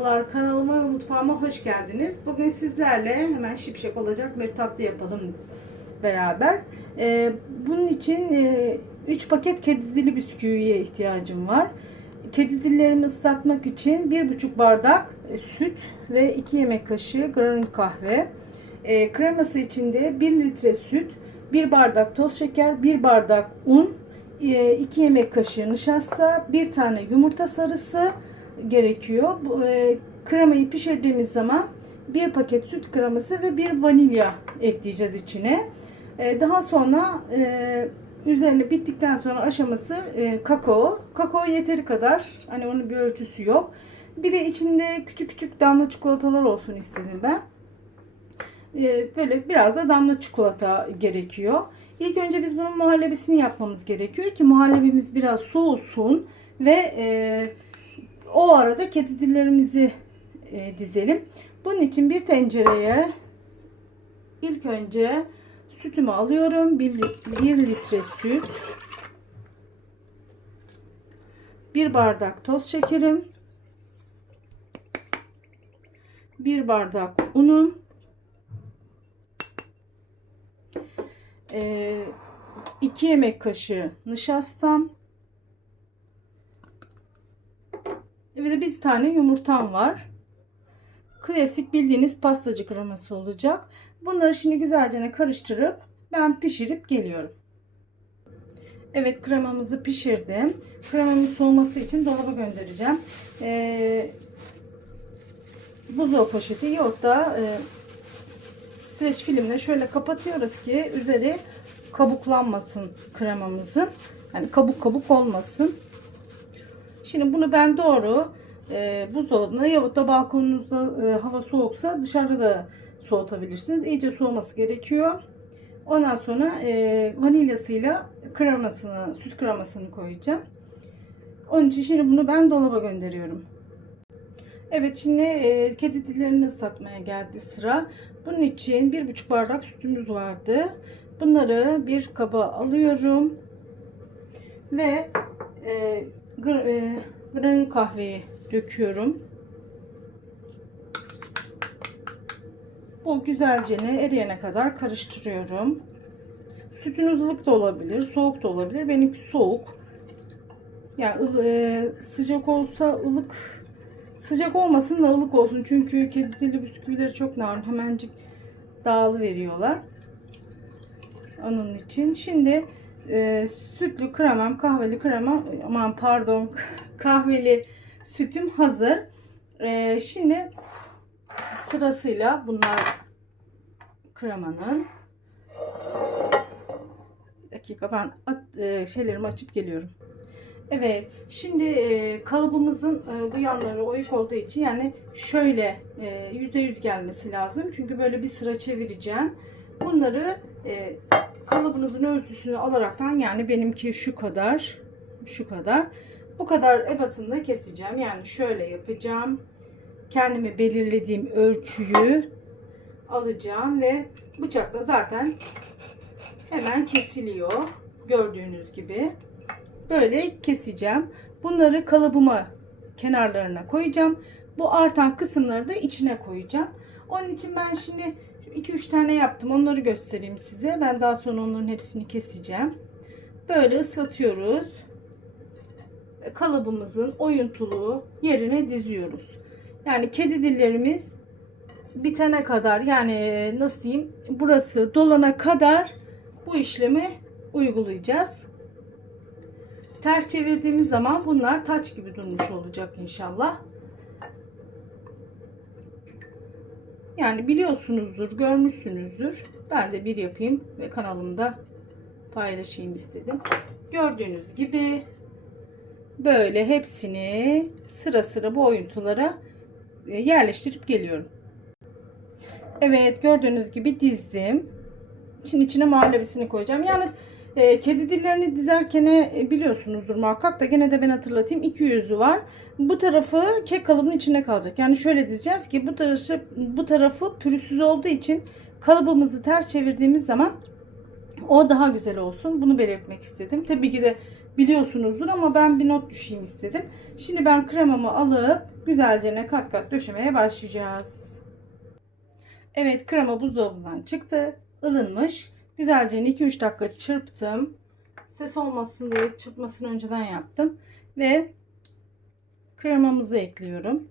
Merhabalar kanalıma ve mutfağıma hoş geldiniz. Bugün sizlerle hemen şipşak olacak bir tatlı yapalım beraber. Ee, bunun için 3 paket kedi dili bisküviye ihtiyacım var. Kedi dillerimi ıslatmak için 1,5 bardak e, süt ve 2 yemek kaşığı granül kahve. Ee, kreması için de 1 litre süt, 1 bardak toz şeker, 1 bardak un, 2 yemek kaşığı nişasta, 1 tane yumurta sarısı, gerekiyor. Bu, e, kremayı pişirdiğimiz zaman bir paket süt kreması ve bir vanilya ekleyeceğiz içine. E, daha sonra e, üzerine bittikten sonra aşaması e, kakao. Kakao yeteri kadar. Hani onun bir ölçüsü yok. Bir de içinde küçük küçük damla çikolatalar olsun istedim ben. E, böyle biraz da damla çikolata gerekiyor. İlk önce biz bunun muhallebisini yapmamız gerekiyor ki muhallebimiz biraz soğusun ve e, o arada kedi dillerimizi e, dizelim. Bunun için bir tencereye ilk önce sütümü alıyorum. 1, litre süt. 1 bardak toz şekerim. 1 bardak unum. 2 yemek kaşığı nişastam. Ve de bir tane yumurtam var. Klasik bildiğiniz pastacı kreması olacak. Bunları şimdi güzelce karıştırıp ben pişirip geliyorum. Evet kremamızı pişirdim. Kremamın soğuması için dolaba göndereceğim. Ee, buzdolabı poşeti yok da e, streç filmle şöyle kapatıyoruz ki üzeri kabuklanmasın kremamızın. Yani kabuk kabuk olmasın. Şimdi bunu ben doğru e, buzdolabına yahut da balkonunuzda e, hava soğuksa dışarıda da soğutabilirsiniz. İyice soğuması gerekiyor. Ondan sonra e, vanilyasıyla kremasını, süt kremasını koyacağım. Onun için şimdi bunu ben dolaba gönderiyorum. Evet şimdi e, kedi dillerini ıslatmaya geldi sıra. Bunun için bir buçuk bardak sütümüz vardı. Bunları bir kaba alıyorum. Ve e, granül kahveyi döküyorum. Bu güzelce eriyene kadar karıştırıyorum. Sütünüz ılık da olabilir, soğuk da olabilir. Benimki soğuk. Yani e, sıcak olsa ılık, sıcak olmasın da ılık olsun. Çünkü kedi dili bisküvileri çok narin. Hemencik dağılı veriyorlar. Onun için. Şimdi e, sütlü kremam, kahveli kremam, aman pardon kahveli sütüm hazır. E, şimdi sırasıyla bunlar kremanın bir dakika ben at, e, şeylerimi açıp geliyorum. Evet şimdi e, kalıbımızın e, bu yanları oyuk olduğu için yani şöyle e, %100 gelmesi lazım. Çünkü böyle bir sıra çevireceğim. Bunları e, kalıbınızın ölçüsünü alaraktan yani benimki şu kadar şu kadar bu kadar ebatında keseceğim. Yani şöyle yapacağım. Kendime belirlediğim ölçüyü alacağım ve bıçakla zaten hemen kesiliyor. Gördüğünüz gibi. Böyle keseceğim. Bunları kalıbıma kenarlarına koyacağım. Bu artan kısımları da içine koyacağım. Onun için ben şimdi 2-3 tane yaptım. Onları göstereyim size. Ben daha sonra onların hepsini keseceğim. Böyle ıslatıyoruz. Kalıbımızın oyuntulu yerine diziyoruz. Yani kedi dillerimiz bitene kadar yani nasıl diyeyim burası dolana kadar bu işlemi uygulayacağız. Ters çevirdiğimiz zaman bunlar taç gibi durmuş olacak inşallah. Yani biliyorsunuzdur, görmüşsünüzdür. Ben de bir yapayım ve kanalımda paylaşayım istedim. Gördüğünüz gibi böyle hepsini sıra sıra bu oyuntulara e, yerleştirip geliyorum. Evet gördüğünüz gibi dizdim. Şimdi içine muhallebisini koyacağım. Yalnız e, kedi dillerini dizerken e, biliyorsunuzdur muhakkak da gene de ben hatırlatayım. iki yüzü var. Bu tarafı kek kalıbının içinde kalacak. Yani şöyle dizeceğiz ki bu tarafı, bu tarafı pürüzsüz olduğu için kalıbımızı ters çevirdiğimiz zaman o daha güzel olsun. Bunu belirtmek istedim. Tabii ki de biliyorsunuzdur ama ben bir not düşeyim istedim. Şimdi ben kremamı alıp güzelce ne kat kat döşemeye başlayacağız. Evet krema buzdolabından çıktı. ılınmış. Güzelce 2-3 dakika çırptım. Ses olmasın diye çırpmasını önceden yaptım. Ve kremamızı ekliyorum.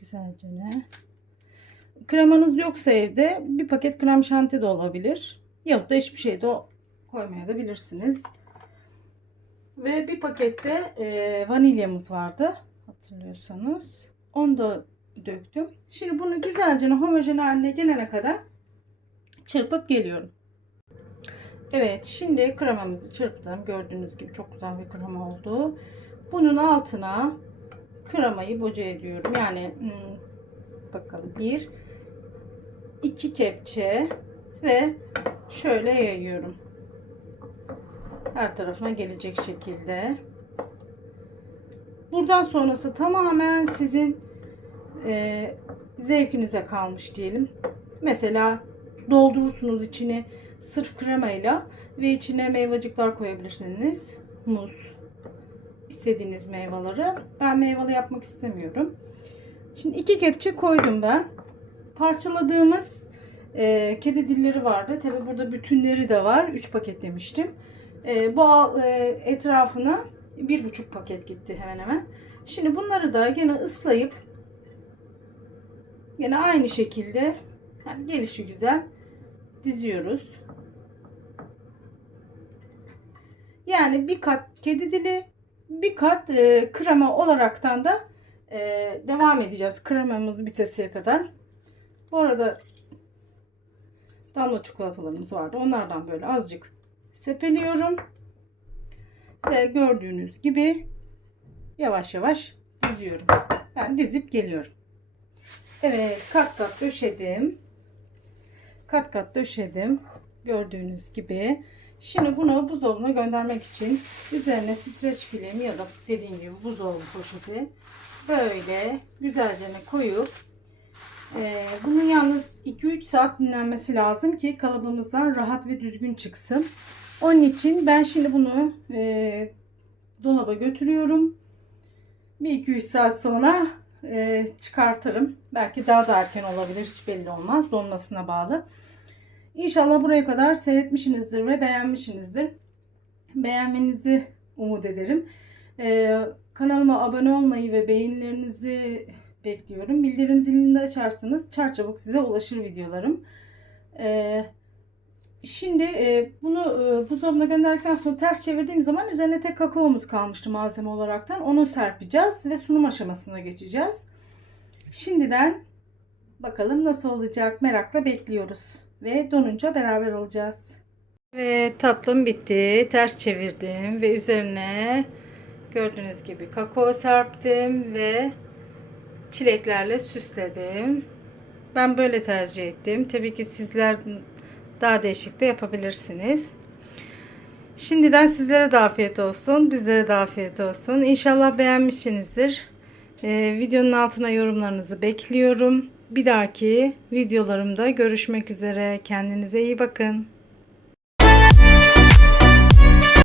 Güzelce ne? Kremanız yoksa evde bir paket krem şanti de olabilir. Yok da hiçbir şey de koymaya da bilirsiniz. Ve bir pakette e, vanilyamız vardı. Hatırlıyorsanız. Onu da döktüm. Şimdi bunu güzelce homojen haline gelene kadar çırpıp geliyorum. Evet şimdi kremamızı çırptım. Gördüğünüz gibi çok güzel bir krema oldu. Bunun altına kremayı boca ediyorum. Yani hmm, bakalım bir iki kepçe ve şöyle yayıyorum. Her tarafına gelecek şekilde. Buradan sonrası tamamen sizin e, zevkinize kalmış diyelim. Mesela doldurursunuz içine sırf kremayla ve içine meyvacıklar koyabilirsiniz. Muz, istediğiniz meyveleri. Ben meyveli yapmak istemiyorum. Şimdi iki kepçe koydum ben. Parçaladığımız e, kedi dilleri vardı. Tabi burada bütünleri de var. 3 paket demiştim. E, bu e, etrafına bir buçuk paket gitti hemen hemen. Şimdi bunları da gene ıslayıp yine aynı şekilde yani gelişi güzel diziyoruz. Yani bir kat kedi dili, bir kat e, krema olaraktan da e, devam edeceğiz. Kremamız bitesiye kadar. Bu arada damla çikolatalarımız vardı. Onlardan böyle azıcık sepeliyorum. Ve gördüğünüz gibi yavaş yavaş diziyorum. Ben dizip geliyorum. Evet kat kat döşedim. Kat kat döşedim. Gördüğünüz gibi. Şimdi bunu buzdolabına göndermek için üzerine streç film ya da dediğim gibi buzdolabı poşeti böyle güzelce koyup e, bunun yalnız 2-3 saat dinlenmesi lazım ki kalıbımızdan rahat ve düzgün çıksın. Onun için ben şimdi bunu e, dolaba götürüyorum. Bir 2-3 saat sonra e, çıkartırım. Belki daha da erken olabilir. Hiç belli olmaz. Donmasına bağlı. İnşallah buraya kadar seyretmişsinizdir ve beğenmişsinizdir. Beğenmenizi umut ederim. E, kanalıma abone olmayı ve beğenilerinizi bekliyorum. Bildirim zilini de açarsanız çarçabuk size ulaşır videolarım. Eee Şimdi e, bunu e, buzdolabına gönderdikten sonra ters çevirdiğim zaman üzerine tek kakaomuz kalmıştı malzeme olaraktan. Onu serpeceğiz ve sunum aşamasına geçeceğiz. Şimdiden bakalım nasıl olacak merakla bekliyoruz. Ve donunca beraber olacağız. Ve tatlım bitti. Ters çevirdim ve üzerine gördüğünüz gibi kakao serptim ve çileklerle süsledim. Ben böyle tercih ettim. Tabii ki sizler daha değişik de yapabilirsiniz. Şimdiden sizlere de afiyet olsun. Bizlere de afiyet olsun. İnşallah beğenmişsinizdir. Ee, videonun altına yorumlarınızı bekliyorum. Bir dahaki videolarımda görüşmek üzere. Kendinize iyi bakın.